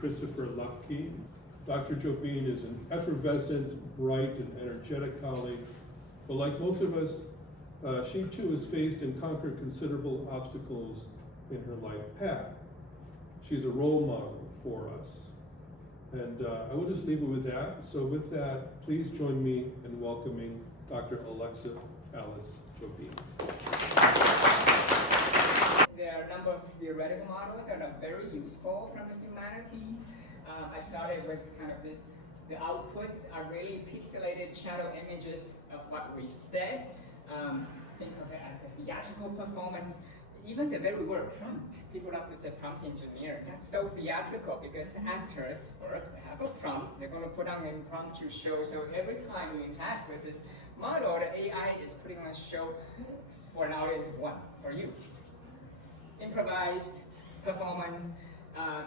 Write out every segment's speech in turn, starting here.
Christopher Lupke. Dr. Joubin is an effervescent, bright, and energetic colleague, but like most of us, she too has faced and conquered considerable obstacles in her life path. She's a role model for us. And I will just leave it with that. So with that, please join me in welcoming Dr. Alexa Alice Joubin. There are a number of theoretical models that are very useful from the humanities. I started with kind of this, the outputs are really pixelated shadow images of what we said. Think of it as a theatrical performance. Even the very word prompt, people love to say prompt engineer. That's so theatrical because actors work, they have a prompt, they're going to put on an impromptu show. So every time you interact with this model, the AI is putting on a show for an audience of one, for you. Improvised performance,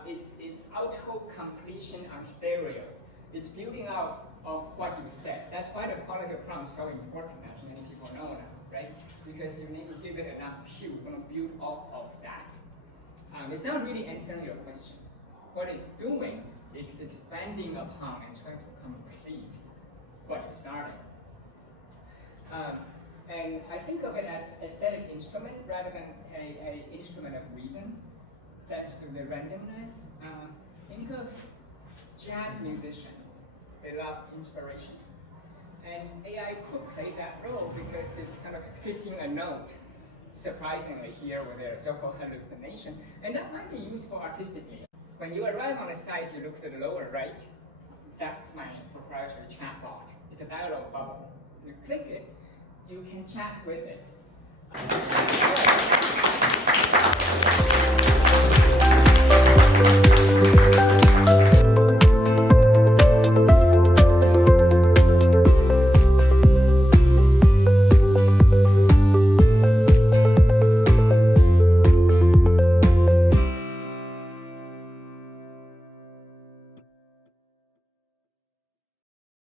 it's auto-completion on stereos. It's building out of what you said. That's why the quality of prompt is so important, as many people know now, right? Because you need to give it enough cue, you're going to build off of that. It's not really answering your question. What it's doing, it's expanding upon and trying to complete what you started. And I think of it as aesthetic instrument rather than an instrument of reason, thanks to the randomness. Think of jazz musicians. They love inspiration. And AI could play that role because it's kind of skipping a note, surprisingly here with their so-called hallucination. And that might be useful artistically. When you arrive on a site, you look to the lower right. That's my proprietary chatbot. It's a dialogue bubble. You click it, you can chat with it.